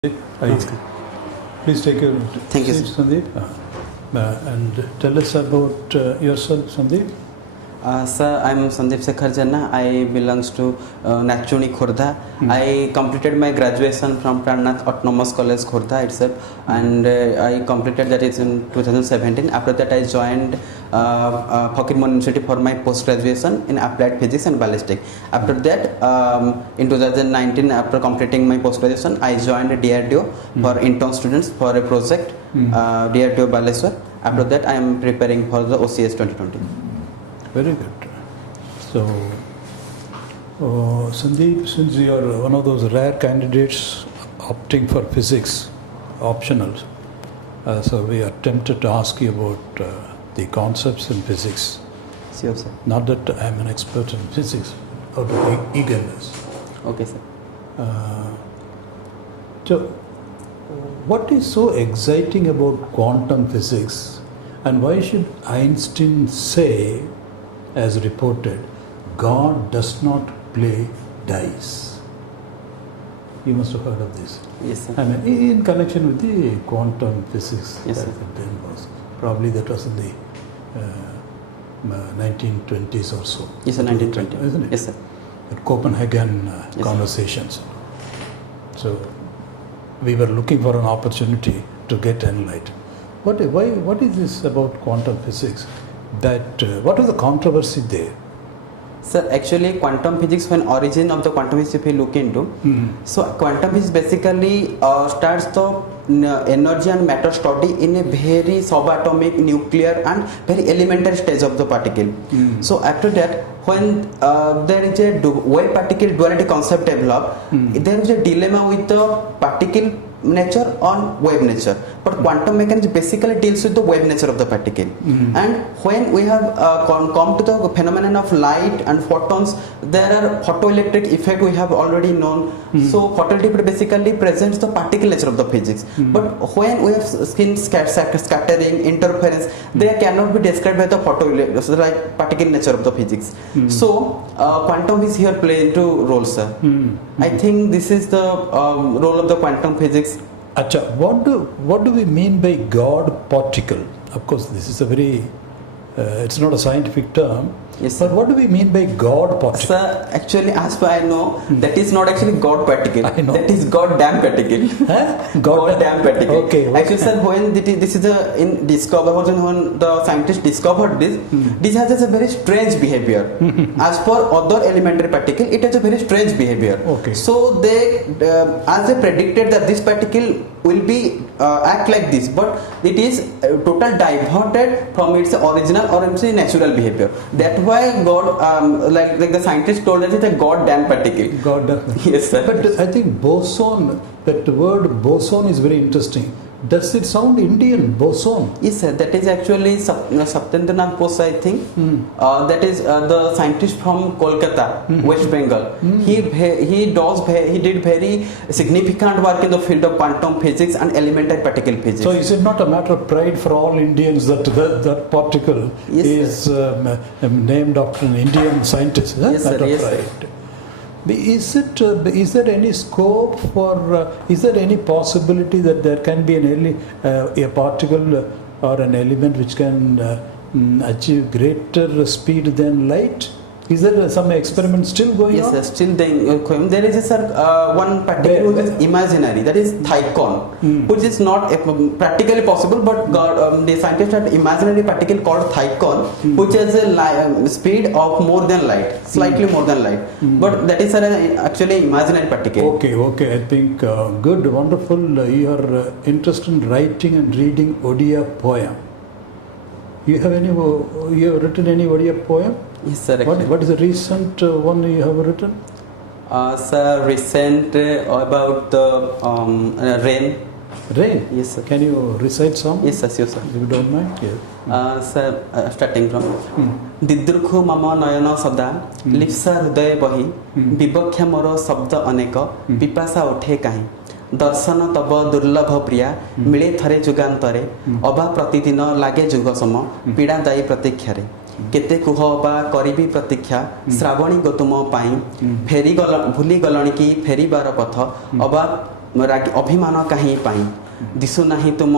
Please take your Thank you, seat, sir. Sandeep. And tell us about yourself, Sandeep. Sir, I'm Sandeep Sekhar Jena. I belongs to Nachuni, Khordha. I completed my graduation from Pranath Autonomous College, Khordha itself, and I completed that is in 2017. After that, I joined Fakirmon University for my post-graduation in Applied Physics and Ballistics. After that, in 2019, after completing my post-graduation, I joined DRDO for intern students for a project, DRDO Baleswar. After that, I am preparing for the OCS2020. Very good. So, Sandeep, since you are one of those rare candidates opting for physics, optional, so we are tempted to ask you about the concepts in physics. Sure, sir. Not that I am an expert in physics, out of eagerness. Okay, sir. So, what is so exciting about quantum physics, and why should Einstein say, as reported, God does not play dice? You must have heard of this. Yes, sir. I mean, in connection with the quantum physics. Yes, sir. That then was probably that was in the 1920s or so. Yes, sir. 1920. Isn't it? Yes, sir. The Copenhagen Yes, conversations. So we were looking for an opportunity to get enlightened. What is this about quantum physics? That what was the controversy there? Sir, actually, quantum physics, when origin of the quantum physics, if we look into, so quantum physics basically starts the energy and matter study in a very subatomic, nuclear, and very elementary stage of the particle. So after that, when there is a wave-particle duality concept developed, there is a dilemma with the particle nature on wave nature, but quantum mechanics basically deals with the wave nature of the particle. And when we have come to the phenomenon of light and photons, there are photoelectric effect we have already known. So photoelectric basically presents the particle nature of the physics, but when we have skin scattering, interference, they cannot be described by the photoelectric, like particle nature of the physics. So quantum is here play into role, sir. I think this is the role of the quantum physics. Acha, what do we mean by God particle? Of course, this is a very it's not a scientific term. Yes, but what do we mean by God particle? Sir, actually, as far I know, that is not actually God particle. I know. That is God damn particle. God damn particle. Okay. Actually, sir, when this is in discover, when the scientists discovered this, this has a very strange behavior. As per other elementary particle, it has a very strange behavior. Okay. So they, as they predicted that this particle will be act like this, but it is total diverted from its original or its natural behavior. That's why God, like the scientist told us, it's a goddamn particle. Goddamn. Yes, sir. But I think boson, that word boson is very interesting. Does it sound Indian, boson? Yes, sir. That is actually Saptendranath Bose, I think. That is the scientist from Kolkata, West Bengal. He did very significant work in the field of quantum physics and elementary particle physics. So is it not a matter of pride for all Indians that that particle is named after an Indian scientist? Yes, sir. Yes, pride. sir. Is there any scope for? Is there any possibility that there can be a particle or an element which can achieve greater speed than light? Is there some experiment still going on? Yes, sir. Still going. There is one particle which is imaginary, that is Thicon, which is not practically possible, but the scientists had imaginary particle called Thicon, which has a speed of more than light, slightly more than light. But that is actually imaginary particle. Okay. I think good, wonderful. You are interested in writing and reading Odia poem. You have written any Odia poem? Yes, sir. What is the recent one you have written? Sir, recent about the rain. Rain? Yes, sir. Can you recite some? Yes, sir. Sure, sir. If you don't mind. Yes. Sir, starting from Didrukhu mama nayana sada lipsa hruday bahi vibhaksha moro sabda aneka pipasa uthe kahi दर्शन तब दुर्लभ प्रिया मिले थरे जुगांतरे अभा प्रतिदिन लागे जुग सम पीड़ादायी प्रतीक्षारे केते कुह बा करिबी प्रतीक्षा श्रावणी गोतुम पाई फेरी भूली गलणी की फेरीबार पथ अबा अभिमान कहीं पाई दिशु नहीं तुम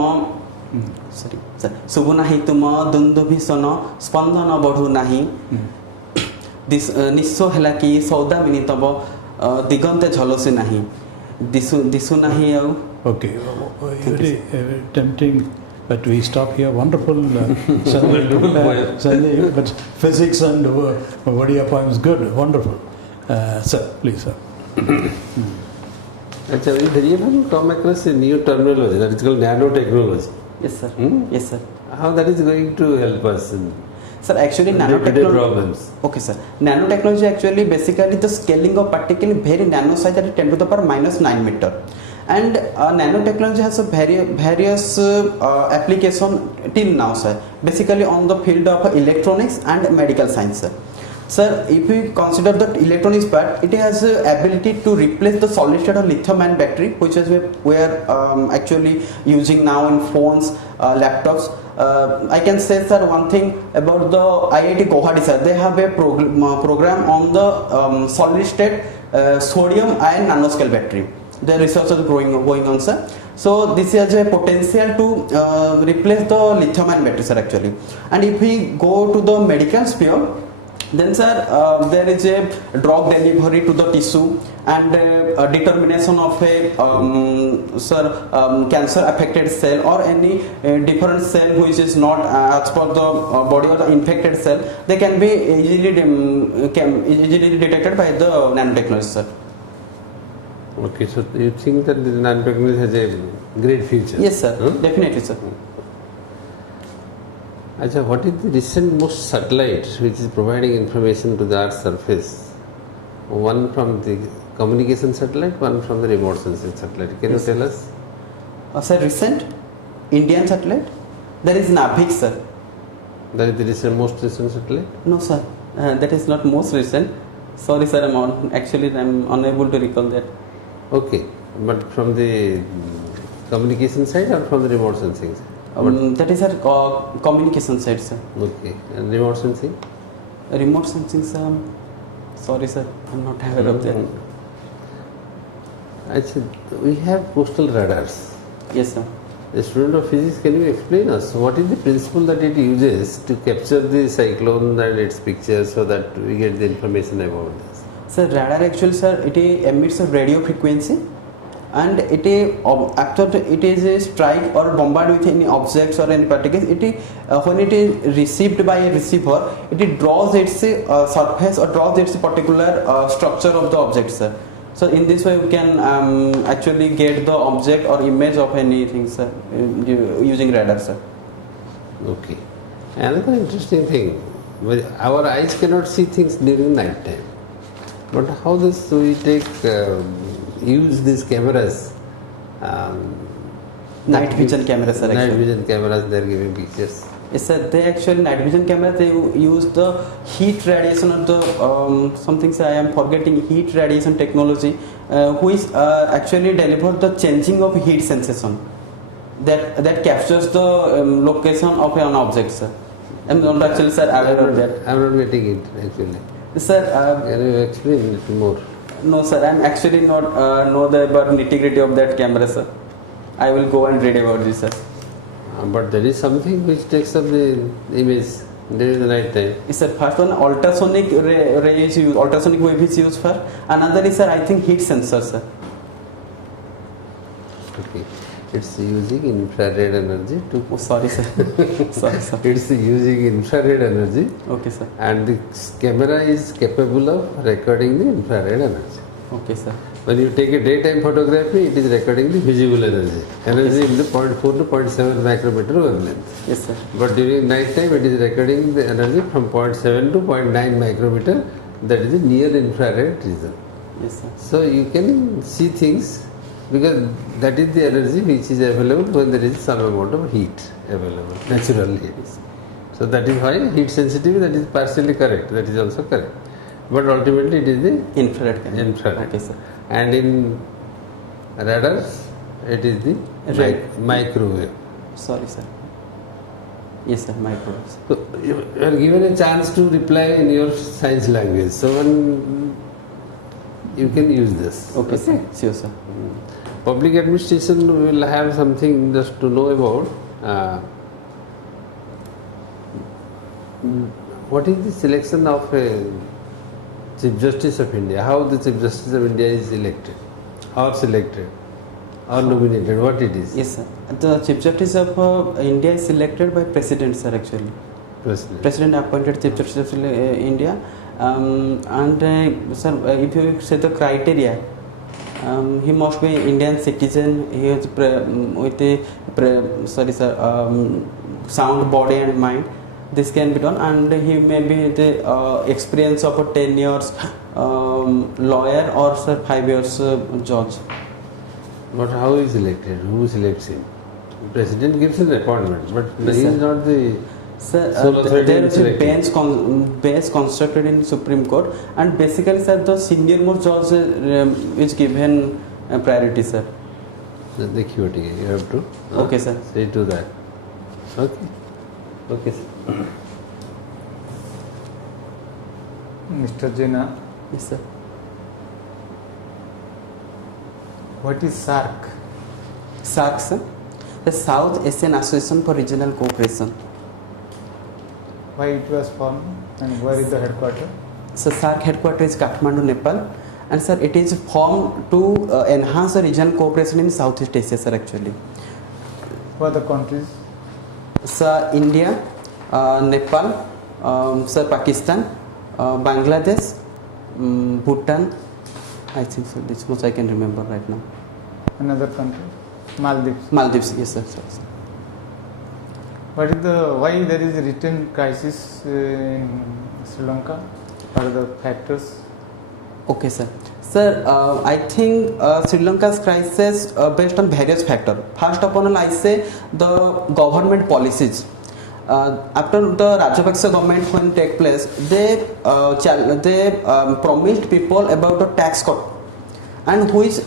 सॉरी सर शुभु नहीं तुम दुंदुभिषण स्पंदन बढ़ू नहीं निस्व है कि सौदा मिनी तब दिगंते झलसी नहीं दिशु नहीं आउ Okay, very tempting, but we stop here. Wonderful, Sandeep, but physics and Vadiya poem is good, wonderful. Sir, please, sir. Actually, very often come across a new terminology that is called nanotechnology. yes sir yes sir How that is going to help us in sir actually day-to-day nanotechnology problems? okay sir nanotechnology actually basically the scaling of particle in very nano size at 10 to the power minus 9 meter and nanotechnology has a various application till now sir basically on the field of electronics and medical science sir if we consider the electronics part it has ability to replace the solid state of lithium ion battery which is we are actually using now in phones laptops I can say sir one thing about the IIT Guwahati sir they have a program on the solid state sodium ion nanoscale battery. The research is going on sir. So this has a potential to replace the lithium ion battery sir actually. And if we go to the medical sphere then sir there is a drug delivery to the tissue and determination of a cancer affected cell or any different cell which is not as per the body or the infected cell they can be easily detected by the nanotechnology sir. Okay, so you think that the nanotechnology has a great future? Yes sir, definitely sir. Achha, what is the recent most satellite which is providing information to the Earth's surface? One from the communication satellite, one from the remote sensing satellite. Can yes. you tell us? Sir, recent Indian satellite? There is Navik sir. That is the most recent satellite? No sir, that is not most recent. Sorry sir, I'm unable to recall that. Okay, but from the communication side or from the remote sensing side? That is our communication side sir. Okay, and remote sensing? Remote sensing sir, sorry sir, I'm not aware of that. Actually, we have coastal radars. Yes sir. A student of physics, can you explain us what is the principle that it uses to capture the cyclone and its pictures so that we get the information about this? Sir, radar actually sir, it emits a radio frequency and it after it is a strike or bombard with any objects or any particles, when it is received by a receiver, it draws its surface or draws its particular structure of the object sir. So in this way we can actually get the object or image of anything sir using radar sir. Okay. Another interesting thing, our eyes cannot see things during night time. But how this we take use these cameras? Night vision cameras sir. Night actually. vision cameras, they are giving pictures. Yes sir, they actually night vision camera they use the heat radiation of the something say I am forgetting heat radiation technology which actually deliver the changing of heat sensation that captures the location of an object sir. I am not actually sir aware of that. I am not getting it actually. Sir, can you explain a little more? No sir, I am actually not know about nitty-gritty of that camera sir. I will go and read about this sir. But there is something which takes up the image during the night time. Yes sir, first one ultrasonic ray is used, ultrasonic wave is used for. Another is sir I think heat sensor sir. Okay. It's using infrared energy to... Oh sorry sir. Sorry sir. It's using infrared energy. Okay sir. And the camera is capable of recording the infrared energy. Okay sir. When you take a daytime photography, it is recording the visible energy. Energy in the 0.4 to 0.7 micrometer wavelength. Yes sir. But during night time, it is recording the energy from 0.7 to 0.9 micrometer. That is the near infrared region. Yes sir. So you can see things because that is the energy which is available when there is some amount of heat available, natural heat. So that is why heat sensitivity, that is partially correct, that is also correct. But ultimately it is the infrared camera. infrared. Okay sir. And in radars, it is the microwave. Sorry sir. Yes sir, microwave. So you are given a chance to reply in your science language. So when you can use this. Okay sir. Sure sir. Public administration will have something just to know about. What is the selection of a Chief Justice of India? How the Chief Justice of India is elected, or selected, or nominated? What it is? Yes, sir. The Chief Justice of India is selected by President, sir. Actually, President appointed Chief Justice of India, sir, if you say the criteria, he must be Indian citizen. He is with a sound body and mind. This can be done, and he may be the experience of a 10 years lawyer or sir 5 years judge. But how is elected? Who selects him? The President gives an appointment, but Yes, he sir. is not the Sir, sole authority there in is a selecting. bench constructed in Supreme Court, and basically, sir, the senior most judge is given priority, sir. देखिए ठीक है, you have to Okay, sir. say to that. Okay. Okay, sir. Mr. Jena, Yes, sir. what is SARC? SAARC, sir, the South Asian Association for Regional Cooperation. Why it was formed and where is the headquarters? So SAARC headquarters is Kathmandu, Nepal, and sir, it is formed to enhance the regional cooperation in Southeast Asia, sir. Actually, Who are the countries? sir, India, Nepal, sir, Pakistan, Bangladesh, Bhutan. I think so. This much I can remember right now. Another country? Maldives. Maldives, yes, sir. What is the why there is a written crisis in Sri Lanka? What are the factors? Okay, sir. Sir, I think Sri Lanka's crisis based on various factors. First of all, I say the government policies. After the Rajapaksa government when take place, they promised people about the tax cut, and which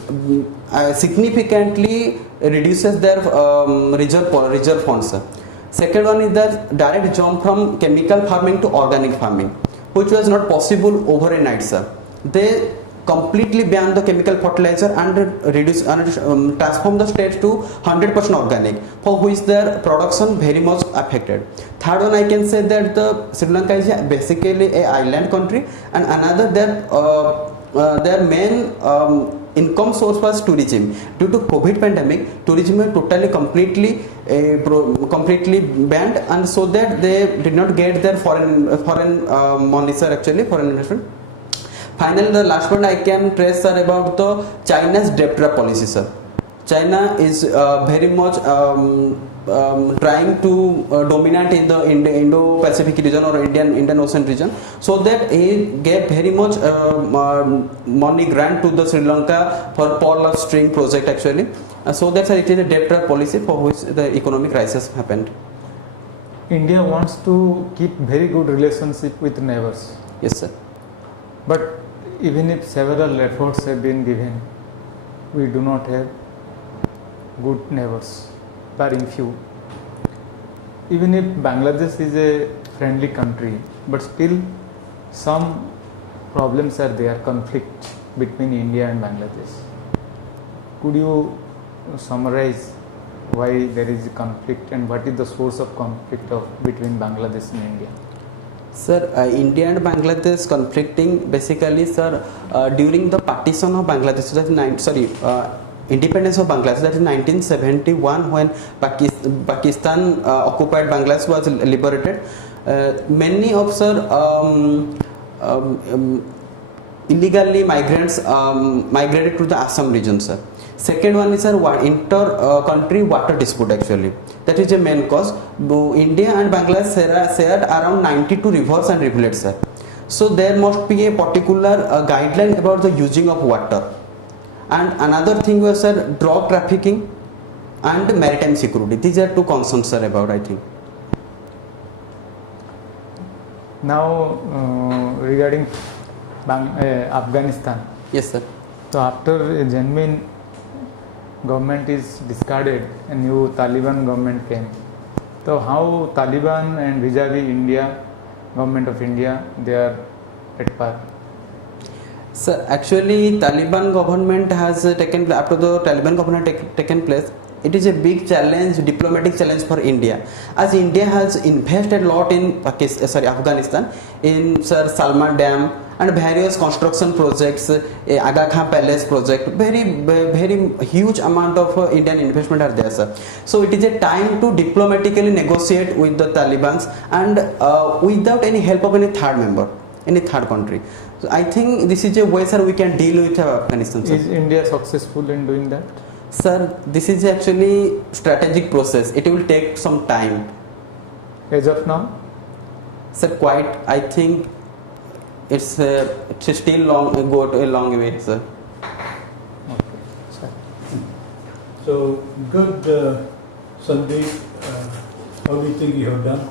significantly reduces their reserve funds. Second one is the direct jump from chemical farming to organic farming, which was not possible overnight, sir. They completely banned the chemical fertilizer and reduce and transform the state to 100% organic, for which their production very much affected. Third one, I can say that the Sri Lanka is basically a island country, and another their main income source was tourism. Due to COVID pandemic, tourism was totally completely banned, and so that they did not get their foreign money, sir. Actually, foreign investment. Finally, the last point I can trace, sir, about the China's debt trap policy, sir. China is very much trying to dominate in the Indo-Pacific region or Indian Ocean region, so that he gave very much money grant to the Sri Lanka for Pearl of String project, actually. So that's why it is a debt trap policy for which the economic crisis happened. India wants to keep very good relationship with neighbors. Yes, sir. But even if several efforts have been given, we do not have good neighbors, barring few. Even if Bangladesh is a friendly country, but still some problems are there, conflict between India and Bangladesh. Could you summarize why there is a conflict and what is the source of conflict between Bangladesh and India? Sir, India and Bangladesh conflicting basically, sir, during the partition of Bangladesh, independence of Bangladesh, that is 1971, when Pakistan occupied Bangladesh was liberated. Many of, sir, illegally migrants migrated to the Assam region, sir. Second one is, sir, inter-country water dispute, actually. That is a main cause. India and Bangladesh shared around 92 rivers and rivulets, sir. So there must be a particular guideline about the using of water. And another thing was, sir, drug trafficking and maritime security. These are two concerns, sir, about, I think. Now, regarding Afghanistan. Yes, sir. So after a genuine government is discarded, a new Taliban government came. So how Taliban and vis-a-vis India, government of India, they are at par? Sir, actually, Taliban government has taken after the Taliban government taken place. It is a big challenge, diplomatic challenge for India, as India has invested a lot in Afghanistan, in Sir Salman Dam and various construction projects, Aga Khan Palace project. Very huge amount of Indian investment are there, sir. So it is a time to diplomatically negotiate with the Taliban and without any help of any third member, any third country. So I think this is a way, sir, we can deal with Afghanistan, sir. Is India successful in doing that? Sir, this is actually strategic process. It will take some time. As of now? Sir, quite. I think it's still go to a long way, sir. Okay. Sir. So good, Sandeep. How do you think you have done?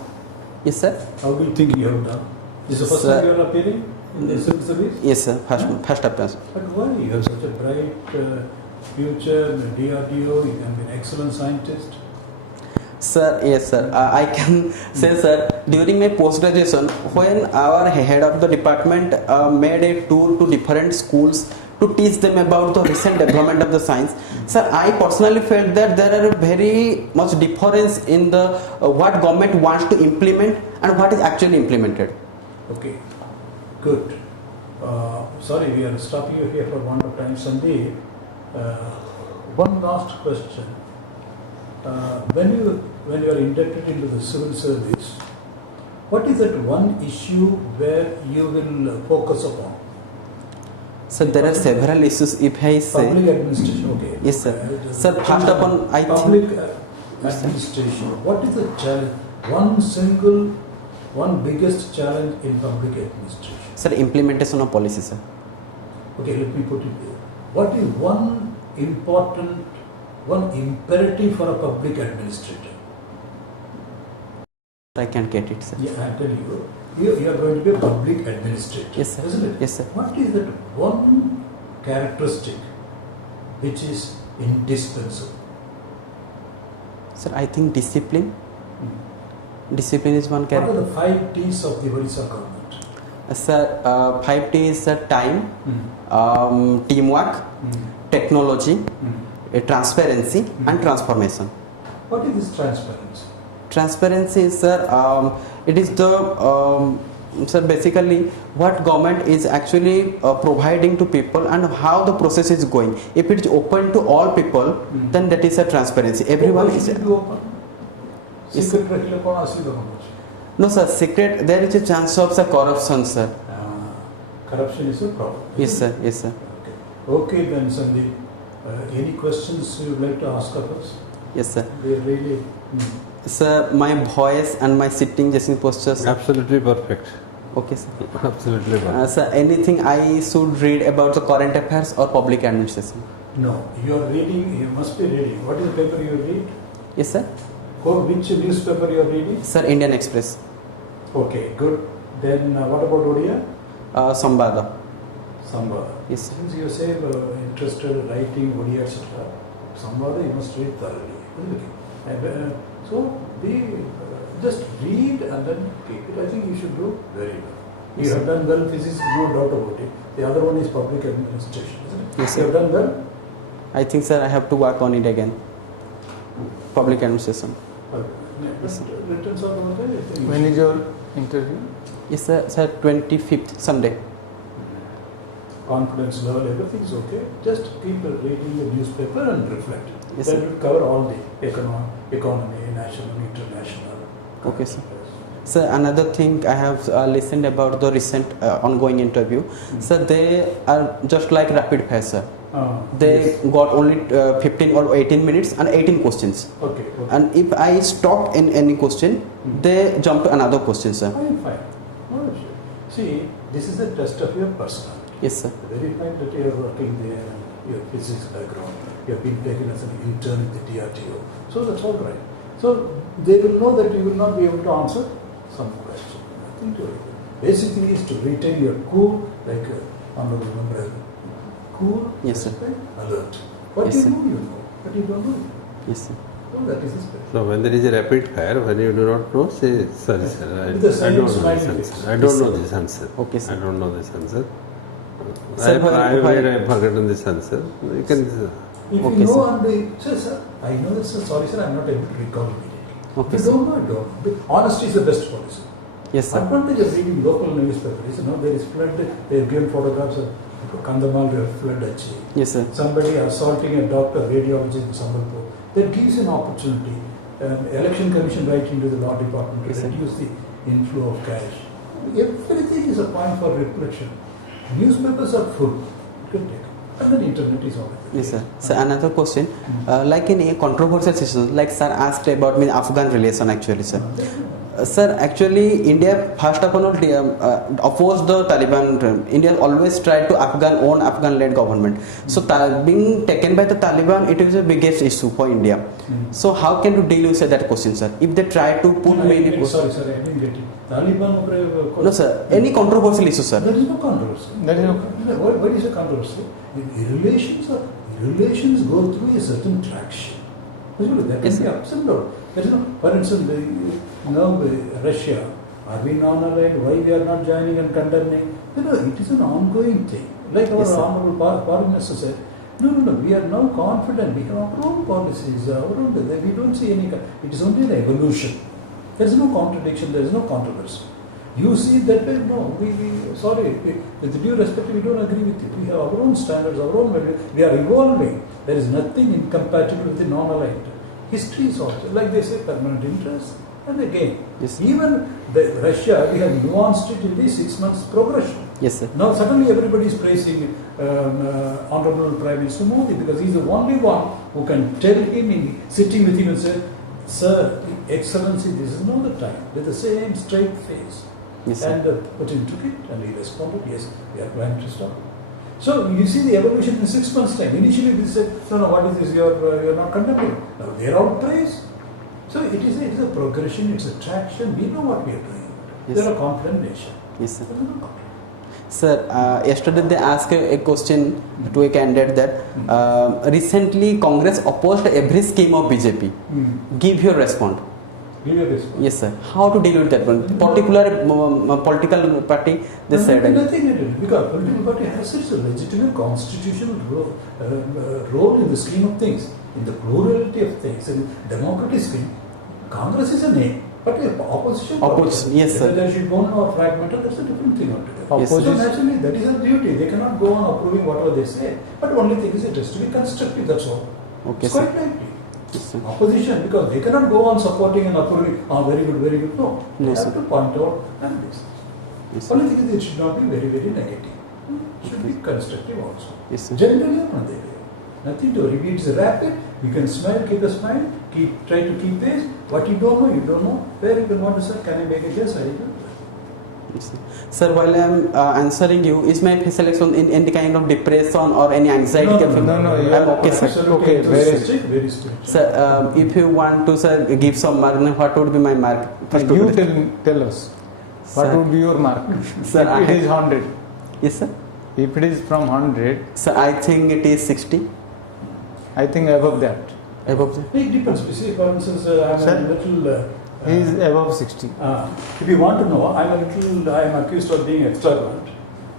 Yes, sir. How do you think you have done? This is the first Sir. time you are appearing in the civil service? Yes, sir. First appearance. But why? You have such a bright future, DRDO, you can be an excellent scientist. Sir, yes, sir. I can say, sir, during my post-graduation, when our head of the department made a tour to different schools to teach them about the recent development of the science, sir, I personally felt that there are very much difference in the what government wants to implement and what is actually implemented. Okay, good. Sorry, we are stopping you here for one more time, Sandeep. One last question. When you are inducted into the civil service, what is that one issue where you will focus upon? So there are several issues. If I say Public administration, okay. Yes, sir. Okay. Sir, first upon, I public think administration. What is the challenge? One biggest challenge in public administration. sir, implementation of policy, sir. Okay, let me put it there. What is one imperative for a public administrator? I can get it, sir. Yeah, I tell you, you are going to be a public administrator. Yes, sir. Isn't it? Yes, sir. What is that one characteristic which is indispensable? Sir, I think discipline. Discipline is one What are character. the 5 T's of the Orissa government? Sir, 5 T is time, teamwork, Mm. technology, Mm. transparency, and transformation. What is this transparency? Transparency is, sir, it is the sir, basically what government is actually providing to people and how the process is going. If it is open to all people, then that is a transparency. Everyone Why is. should it be open? Yes, Secret rakhile kaun asli government? No, sir. Secret. There is a chance of sir, corruption, sir. Corruption is a problem. Yes, sir. Yes, sir. Okay then, Sandeep. Any questions you would like to ask of us? Yes, sir. We are really. Sir, my voice and my sitting dressing posture, sir. Absolutely perfect. Okay, sir. Absolutely perfect. Sir, anything I should read about the current affairs or public administration? No, you are reading. You must be reading. What is the paper you read? Yes, sir. Which newspaper you are reading? Sir, Indian Express. Okay, good. Then what about Odia? Sambada. Sambada. Yes, sir. Since you say interested in writing Odia, etc., Sambada you must read thoroughly. Isn't it? And, so just read and then keep it. I think you should do very well. You Yes, have done well, physics, no doubt about it. The other one is public administration, isn't it? Yes, You sir. have done well? I think, sir, I have to work on it again. Public administration. Returns are not there. I think you When should- is your interview? Yes, sir. Sir, 25th Sunday. Confidence level, everything is okay. Just keep reading the newspaper and reflect. Yes, That sir. will cover all the economy, national, international. Okay, sir. Sir, another thing I have listened about the recent ongoing interview. Sir, they are just like rapid fire, sir. They Yes. got only 15 or 18 minutes and 18 questions. Okay. And if I stop in any question, they jump to another question, sir. Fine, fine. No issue. See, this is a test of your personality. Yes, sir. Verify that you are working there and your physics background. You have been taken as an intern in the DRTO. So that's all right. So they will know that you will not be able to answer some question. Nothing to it. Basic thing is to retain your cool, like honorable member, cool, Yes, sir. alert. What Yes, you sir. know, you know. What you don't know, you know. Yes, sir. So that is his best. So when there is a rapid fire, when you do not know, say, sorry sir, With the I silent don't know smiling this face. answer. I don't Yes, know sir. this answer. Okay, sir. I don't know this answer. Sir, I've forgotten this answer. You can. If Okay, you know sir. on the, sir, I know this, sir, sorry sir, I'm not able to recall immediately. Okay, If you don't know, you don't know. Honesty is the best policy. Yes, sir. Advantage of reading local newspapers, there is flood, they have given photographs of Kandamal flood actually. Yes, sir. Somebody assaulting a doctor, radiologist in Sambalpur. That gives an opportunity. Election Commission writing to the law department to Yes, sir. reduce the inflow of cash. Everything is a point for reflection. Newspapers are full. You can take. And then internet is all. Yes, sir. So another question, like in a controversial situation, like sir asked about Afghan relation actually, sir. Sir, actually, India first of all opposed the Taliban. India always tried to own Afghan-led government. So being taken by the Taliban, it is the biggest issue for India. So how can you deal with that question, sir? If they try to put many. Sorry, sir, I didn't get it. Taliban. No, sir. Any controversial issue, sir? There is no controversy. There is no. What is a controversy? Relations go through a certain traction. There can Yes, be sir. ups and downs. There is no, for instance, now Russia, are we non-aligned? Why we are not joining and condemning? It is an ongoing thing. Like our Yes, sir. Honorable Foreign Minister said, no, we are now confident. We have our own policies, we don't see any. It is only an evolution. There is no contradiction. There is no controversy. You see that way? No, sorry, with due respect, we don't agree with it. We have our own standards, our own value. We are evolving. There is nothing incompatible with the non-aligned. History is also, like they say, permanent interest. And again, Yes. even Russia, we have nuanced it in the 6 months progression. Yes, sir. Now suddenly everybody is praising Honorable Prime Minister Modi because he is the only one who can tell him, sitting with him and say, Sir, Excellency, this is not the time. With the same straight face. Yes, sir. And Putin took it and he responded, yes, we are going to stop. So you see the evolution in 6 months' time. Initially we said, no, what is this? You are not condemning. Now they are all praised. So it is a progression, it's a traction. We know what we are doing. Yes, They are sir. a confident nation. Yes, sir. There is no conflict. Sir, yesterday they asked a question to a candidate that recently Congress opposed every scheme of BJP. Give your response. Give your response. Yes, sir. How to deal with that one? Particular political party, they said. Nothing it is, because political party has such a legitimate constitutional role in the scheme of things, in the plurality of things, in democratic scheme. Congress is a name, but opposition. Opposition, yes, sir. Whether they should go on or fragmented, that's a different thing altogether. Yes, So sir. naturally, that is a duty. They cannot go on approving whatever they say. But the only thing is it has to be constructive. That's all. Okay, It's sir. quite likely. Yes, sir. Opposition, because they cannot go on supporting and approving. Very good, very good. No, No, they sir. have to point out and this. Yes, sir. Only thing is it should not be very, very negative. It should be constructive also. Yes, sir. Generally, nothing to worry. It's rapid. You can smile, keep a smile, try to keep pace. What you don't know, you don't know. Where you can want to say, can I make a guess? I don't. Yes, sir. Sir, while I am answering you, is my selection in any kind of depression or any anxiety? No, you I'm are okay, sir. Absolutely Okay, enthusiastic, very spiritual. Sir, if you want to, sir, give some mark, then what would be my mark? First to You list. tell us. What Sir. would be your mark? Sir, if it is 100. Yes, sir. If it is from 100, Sir, I think it is 60. I think above that. Above the. It depends. See, for instance, I'm Sir? a little. He is above 60. If you want to know, I am accused of being extravagant.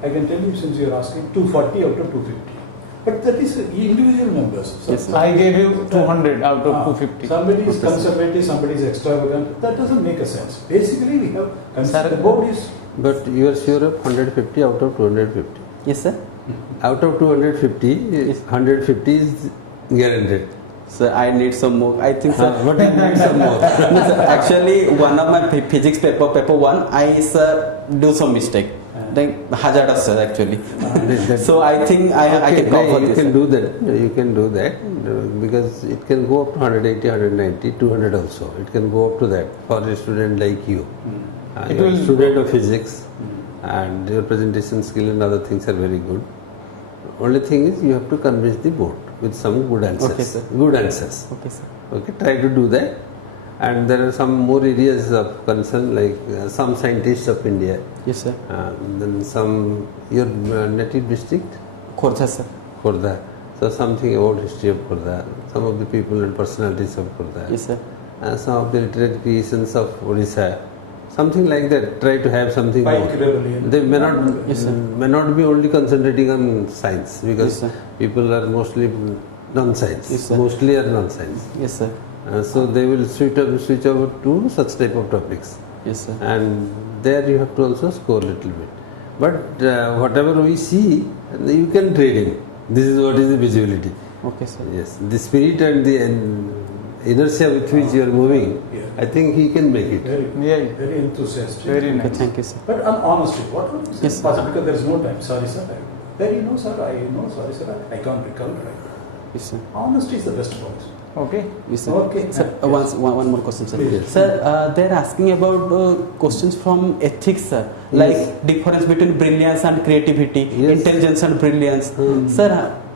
I can tell you since you are asking 240 out of 250. But that is individual numbers. So Yes, sir. I gave you 200 out of 250. Somebody is Okay, sir. conservative, somebody is extravagant. That doesn't make a sense. Basically, we have Sir, the board is. But you are sure of 150 out of 250. Yes, sir. Out of 250, 150 is guaranteed. Sir, I need some more. I think, sir. But you need some more. No, sir, actually, one of my physics paper 1, I, sir, do some mistake. Like hazardous, sir, actually. So I think I can cover you this. can sir. do that. You can do that because it can go up to 180, 190, 200 also. It can go up to that for a student like you. It You are a will- student of physics and your presentation skill and other things are very good. Only thing is you have to convince the board with some good answers. Okay, sir. Good answers. Okay, sir. Okay, try to do that. And there are some more areas of concern like some scientists of India, Yes, sir. then some your native district, Khordha, sir. Khordha. So something about history of Khordha, some of the people and personalities of Khordha, Yes, sir. and some of the literary creations of Odisha. something like that. Try to have something Bike more. rebellion. They may not Yes, sir. may not be only concentrating on science, because Yes, sir. people are mostly non-science. Yes, sir. Mostly are non-science. Yes, sir. So they will switch over to such type of topics, Yes, sir. and there you have to also score a little bit. But whatever we see, you can trade him. This is what is the visibility. Okay, sir. Yes, the spirit and the inertia with which you are moving, Yeah. I think he can make it. Very, Yeah. very enthusiastic. Very Okay, nice. thank you, sir. But honestly, what would you say? Yes, sir. Because there is no time. Sorry, sir. Where you know, sir? I know, sorry, sir. I can't recall right now. Yes, sir. Honesty is the best policy. Okay. Yes, sir. Okay. Sir, Yes. one more question, sir. Please. Sir, they're asking about questions from ethics, sir. Like Yes. difference between brilliance and creativity, Yes. intelligence and brilliance. Sir,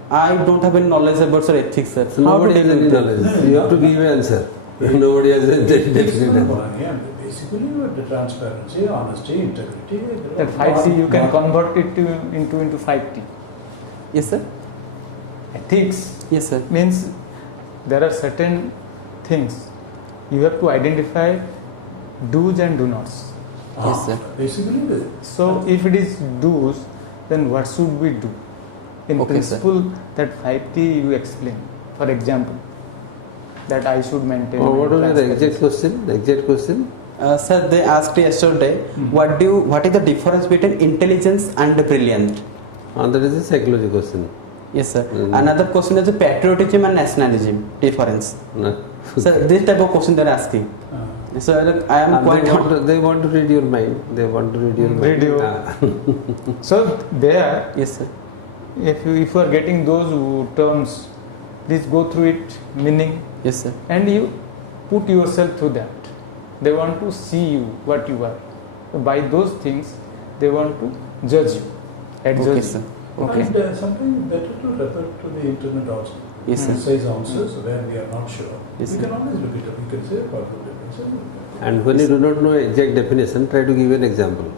I don't have any knowledge about sir ethics, sir. So nobody has any knowledge. You have to give an answer. Nobody has a definite answer. Yeah, basically, the transparency, honesty, integrity. That 5C you can convert it into 5T. Yes, sir. Ethics Yes, sir. means there are certain things you have to identify do's and do nots. Yes, sir. Basically, So if it is do's, then what should we do? In Okay, sir. principle, that 5T you explain. For example, that I should maintain. Oh, my what was the transparency. exact question? The exact question? Sir, they asked yesterday, what is the difference between intelligence and brilliant? That is a psychology question. Yes, sir. Another question is the patriotism and nationalism difference. No. Sir, this type of question they're asking. So I am quite. They want to read your mind. They want to read your mind. Read your- Ah. So there, Yes, sir. if you are getting those terms, please go through it, meaning, Yes, sir. and you put yourself through that. They want to see you what you are. By those things, they want to judge you, adjudge Okay, you. sir. Okay. And sometimes better to refer to the internet also. Yes, sir. Size answers where we are not sure. Yes, we sir. can always look it up. You can say possible differences. And when you do not know exact definition, try to give an example.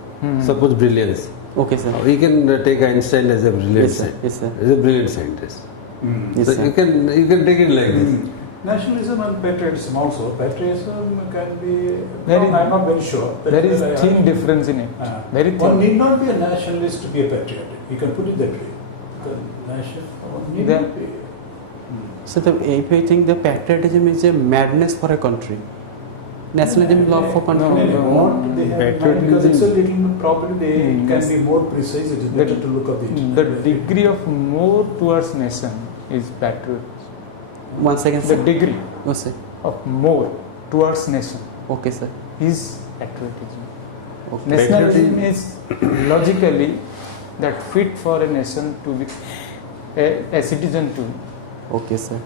Suppose brilliance. Okay, sir. We can take Einstein as a brilliant Yes, sir. Yes, sir. as a brilliant scientist. Yes, So sir. you can take it like this. Nationalism and patriotism also. Patriotism can be. Very- I'm not very sure. There is I- thin difference in it. Very One thin. need not be a nationalist to be a patriot. You can put it that way. The nation one need Then- not be. So if you think the patriotism is a madness for a country, nationalism is love for country. They no. want, they have mind because it's a little probably they Mm, can yes. be more precise. It is better to look at it. The degree of more towards nation is patriotism. Once again, The sir. degree Yes, sir. of more towards nation Okay, sir. is patriotism. Okay. Nationalism is logically that fit for a nation to be a citizen to Okay, sir.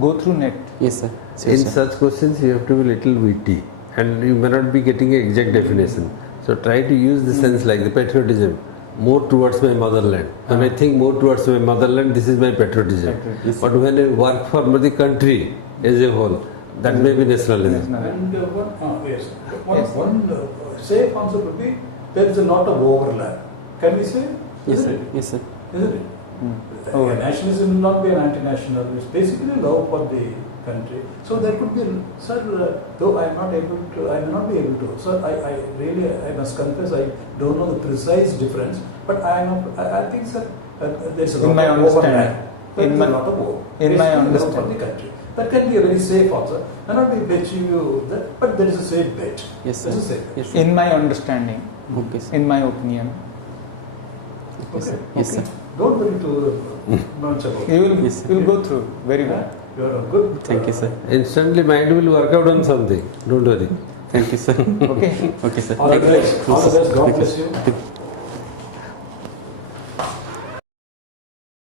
go through net. Yes, sir. Sure, In sir. such questions, you have to be little witty, and you may not be getting an exact definition. So try to use the sense like the patriotism, more towards my motherland. When I think more towards my motherland, this is my patriotism. Patriotism. But when I work for the country as a whole, that may be nationalism. And yes, Yes. one safe answer would be there is a lot of overlap. Can we say? Yes, Isn't sir. it? Yes, sir. Isn't it? Oh. Nationalism will not be an anti-national. It's basically love for the country. So there could be, sir. Though I am not able to, I may not be able to. Sir, I really, I must confess, I don't know the precise difference. But I think, sir, there's a In lot my of understanding. overlap. There's In a my- lot of overlap. in my Basically, love understanding. for the country. That can be a very safe answer. I not be betting you that, but there is a safe bet. Yes, sir. There's a safe bet. Yes, sir. In my understanding, Okay, sir. in my opinion, Okay, sir. Yes, sir. Don't worry too much about you will, Yes, sir. you will go through very well. You are a good. Thank you, sir. Instantly, mind will work out on something. Don't worry. Thank you, sir. Okay. Okay, sir. All the Thank you. best. All the best. God bless you.